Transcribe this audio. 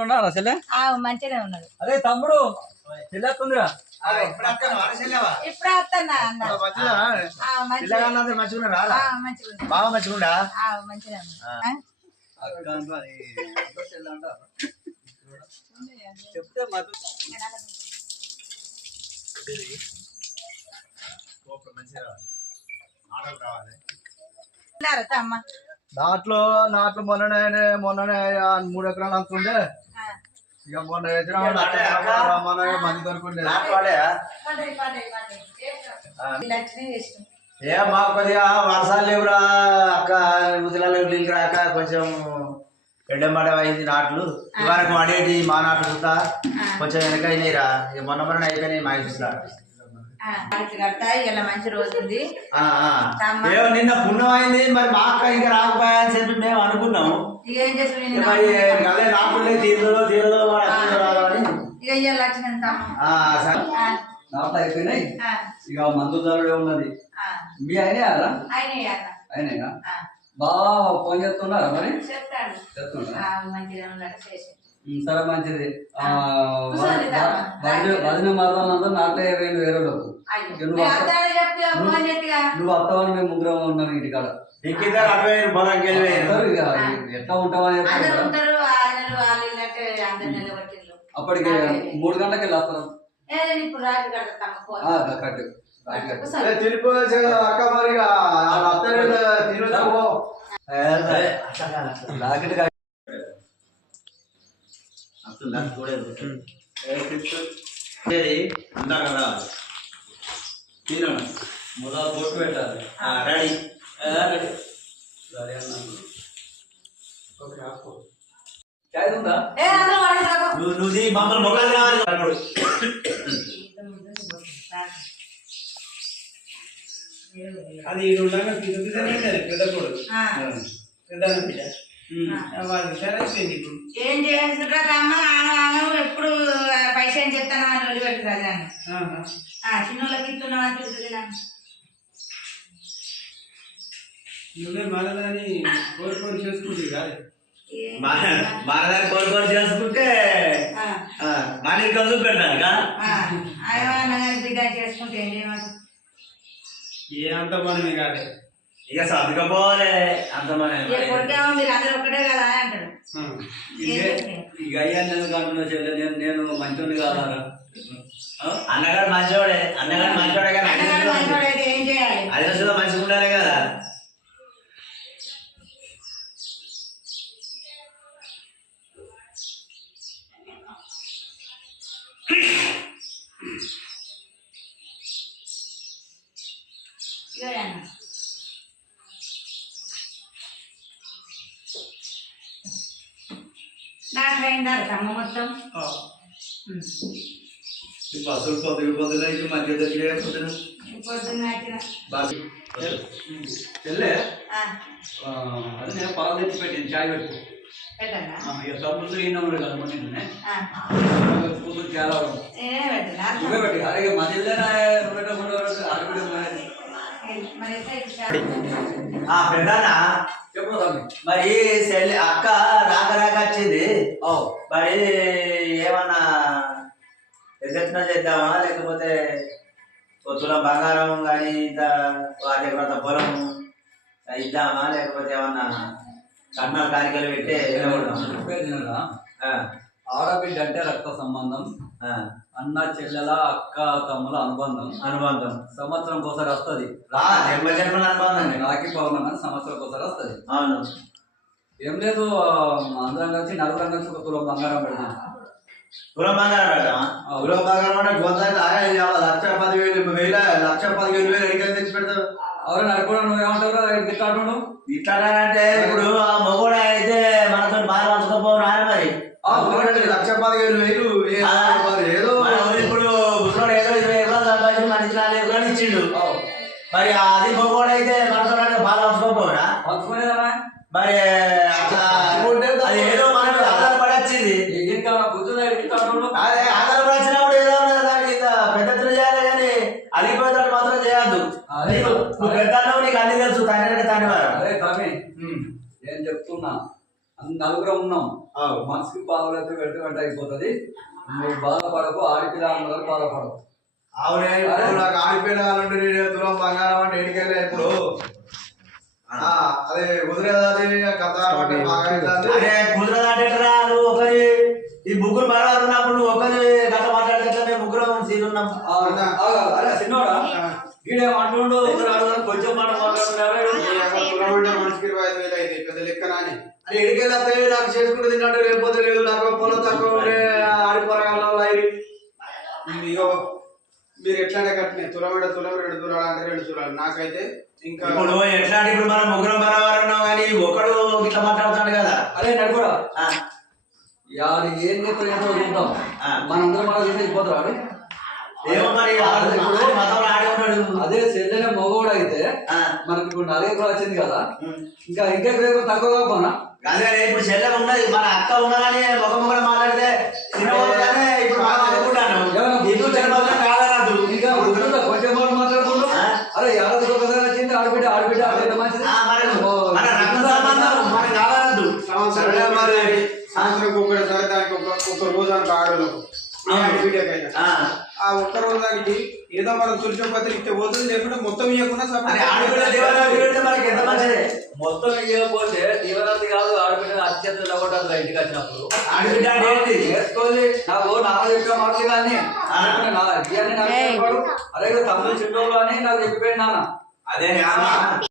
ఉన్నారా చెల్లె? ఆ, మంచిగానే ఉన్నది అదే తమ్ముడు. బాగా మంచిగుండా? చెప్తే దాంట్లో నాట్లు మొన్ననే మొన్ననే మూడు ఎకరాలు అంత ఉండే. ఇక మొన్న మంది దొరుకుండే. ఏ మాకు కొద్దిగా వర్షాలు లేవురా అక్క. ముసలాలు నీళ్ళు రాక కొంచెం ఎండమాట అయింది నాట్లు. ఇవరకు పడేటి మా నాట్లు చూస్తా. కొంచెం వెనక అయినాయిరా. ఇక మొన్న మొన్న అయిపోయినాయి మా ఏమో నిన్న పుణ్యం అయింది మరి మా అక్క ఇంకా రాకపోయా అని చెప్పి మేము అనుకున్నాము. ఇక ఏం ఇక ఇయ్యాల అయిపోయినాయి. ఆ, ఇక మందు ధరడే ఉన్నది. మీ అయినా అలా అయినాయి అన్న అయినాయా ఆ, బాగా ఫోన్ చేస్తున్నారా మరి? చెప్తాడు. చేస్తున్నారా సరే మంచిది. వదిన మరణంతో నాటే వేలు వేరే లోపు నువ్వు మీరు అత్త- అత్తవని మేము ముగ్గురం ఉన్నాం ఇంటికాడ. ఎట్లా ఉంటామని చెప్పి అందరు కదా. ఉంటారు ఆయనలు వాళ్ళు ఇళ్ళంటే అందరు నిలబట్టిర్రు అప్పటికి మూడు గంటలకు వెళ్ళొస్తాం ఏదైనా ఇప్పుడు రాజు కడతా తమ అక్క మరి ఇక వాళ్ళ అత్తనే తిరుగుతావు రాకెట్ మొదలు బొట్టు పెట్టాలి. రెడీ. సరే అన్న. చాయ్ ఉందా? ఏ అందరూ వాడి రాకు. నువ్వు నువ్వు తీ, మమ్మల్ని మొక్కలు కావాలి. ఇప్పుడు. అది ఉండగా కదా పెద్ద కొడుకు ఆ, పెద్ద ఏం చేస్తుండ్రా తమ్మ ఆమె ఎప్పుడు పైసలు చెప్తాను అని ఆహా. ఆ చిన్నోళ్ళకి ఇస్తున్నావు అని చూస్తుంది నన్ను. నువ్వే చేసుకుంటుంది కాదు ఏం కోరుకోరు చేసుకుంటే మన ఇంట్లో చూపెట్టాను ఆయన బిడ్డ చేసుకుంటే ఏం ఏ అంత మనమే కాదు. ఇక సర్దుకపోవాలి. అంత మీరు అందరూ ఒక్కటే కదా అంటాడు ఆ. ఇదే ఈ గయ్యాన్ని ఎందుకు అంటున్నా చెల్లె నేను నేను మంచోని అది అన్నగారు మంచోడైతే ఏం చేయాలి? అది రోజులో మంచిగా ఉండాలి కదా. నాకు అయిందా తమ్మ మొత్తం? బస్సులు పొద్దుగు పొద్దున ఈ మధ్య దగ్గర పొద్దున చెల్లె అది పాలు తెచ్చి పెట్టింది చాయ్ పెట్టు తమ్ముడు ఈయన ఉన్నాడు కదా కూతురు చాలా పెట్టి. మన ఇల్లేనా ఉండటం చెప్పు మరి చెల్లి అక్క రాక రాక వచ్చింది. ఓ. మరి ఏమన్నా ఎదుర్కొన చేద్దామా? లేకపోతే పొత్తుల బంగారం కానీ ఇంత వాటి కొంత పొలం ఇద్దామా? లేకపోతే ఏమన్నా కట్నాలు కారికలు పెట్టే ఆడబిడ్డ అంటే రక్త సంబంధం. అన్న చెల్లెల అక్క తమ్ముల అనుబంధం. అనుబంధం. సంవత్సరం ఒకసారి వస్తుంది. రా జన్మ జన్మల అనుబంధం రాఖీ పౌర్ణమి సంవత్సరం ఒకసారి వస్తుంది. అవును. ఏం లేదు అందరం కలిసి నలుగురం కలిసి ఒక తులం బంగారం పెడతాం తులం బంగారం పెడతామా ఆ. తులం బంగారం అంటే కొంత లక్ష పదివేలు వేల లక్ష పదివేలు వేలు ఎడికలు తెచ్చి పెడతావు ఎవరు నడుపుడు నువ్వు ఏమంటావు గిట్టాడు ఇట్లా అంటే ఇప్పుడు ఆ మొగోడు అయితే మనతో బాగా పంచుకోపోవు రాను మరి లక్ష పదిహేను వేలు ఏ- ఆ, మరి ఏదో మన ఊరు ఇప్పుడు ముసలోడు ఏదో ఇరవై సంపాదించి మనిషి నాలుగు ఎకరాలు ఇచ్చిండు. మరి అది మొగోడు అయితే మనతో బాగా పంచుకునేదానా మరి అట్లా అది ఏదో మన ఆధారపడి వచ్చింది అదే ఆధారపడి వచ్చినప్పుడు ఏదో దానికి పెద్ద చేయాలి కానీ అలిగిపోయేటట్టు మాత్రం చేయొద్దు. నువ్వు పెద్ద నీకు అన్ని తెలుసు. తండ్రి తండ్రి వారు అరే తమ్మి నేను చెప్తున్నా. నలుగురం ఉన్నాం. మనసుకి పావులతో వెంట వెంట అయిపోతుంది. నువ్వు బాధపడకు ఆడిపిల్ల అందరూ బాధపడకు. అవునే నాకు ఆడిపోయినాలంటే నేను తులం బంగారం అంటే ఎడికెళ్ళా ఇప్పుడు. ఆ, అదే కుదిరేది కథ అంటే బాగా నువ్వు ఒకరి ఈ ముగ్గురు బరాబర్ ఉన్నప్పుడు నువ్వు ఒకరి గత మాట్లాడితే మేము ముగ్గురం సీనున్నాం అరే చిన్నోడా? వీడే అడుగుదాం, కొంచెం మాట మాట్లాడుతున్నారా? మనిషికి ఇరవై ఐదు వేలు అయింది పెద్ద లెక్క నాని. అరే ఎడికెళ్ళి నాకు చేసుకుంటే తిన్నట్టు లేకపోతే లేదు నాకు పొలం తక్కువ ఉంటే ఆడిపోరగాల ఇగో మీరు ఎట్లానే కట్టినాయి తులం అంటే తులం రెండు తులాలు అంటే రెండు తులాలు. నాకైతే ఇంకా ఇప్పుడు ఎట్లా ఇప్పుడు మనం ముగ్గురం బరాబర్ ఉన్నాం కానీ ఒకడు ఇట్లా మాట్లాడుతాడు కదా. అరే నడుపురా. ఆ, యారు ఏం ఏంటో చూద్దాం. మనందరం మన చేసి పోతారా ఏమో మరి ఇప్పుడు మతంలో ఆడి ఉన్నాడు. అదే చెల్లెనే మగవాడు అయితే మనకి ఇప్పుడు నలభై కూడా వచ్చింది కదా. ఇంకా ఇంకా రేపు తక్కువ కాకపోనా? కాదుగానే ఇప్పుడు చెల్లె ఉన్నది మన అక్క ఉన్నదని ముఖం కూడా మాట్లాడితే ఇప్పుడు మనం అనుకుంటాను ఏమన్నా నీకు జన్మలో కాదనద్దు ఇంకా ఉంటుందా? కొంచెం మాట మాట్లాడుకుంటూ ఆ? అరే ఏడాది ఒకసారి వచ్చింది ఆడబిడ్డ ఆడబిడ్డ ఆడబిడ్డ మంచిది ఆ, మరి ఓ, మన రక్త సంబంధం మనకి కాదనద్దు సంవత్సరం మరి సంవత్సరం ఒకటేసారి దానికి ఒక ఒక రోజు ఆడోళ్ళకు వీడియోకైనా ఆ, ఆ. ఒక్క రోజు దానికి ఏదో మనం తులసి పత్రి ఇస్తే పోతుంది లేకుంటే మొత్తం ఇవ్వకుండా మొత్తం ఇవ్వకపోతే దీవనాథి కాదు ఆడబిడ్డ అత్యంత లగొట్టాలి ఇంటికి వచ్చినప్పుడు. ఆడబిడ్డ అంటే ఏంటి? చేసుకోవాలి నాకు నాన్న చెప్పిన మాటలు కానీ అనుకున్నా, నా ఇవన్నీ నాకు చెప్పాడు. అరే ఇక్కడ తమ్ముడు చిన్నోళ్ళు అని నాకు చెప్పిపోయింది నాన్న. అదే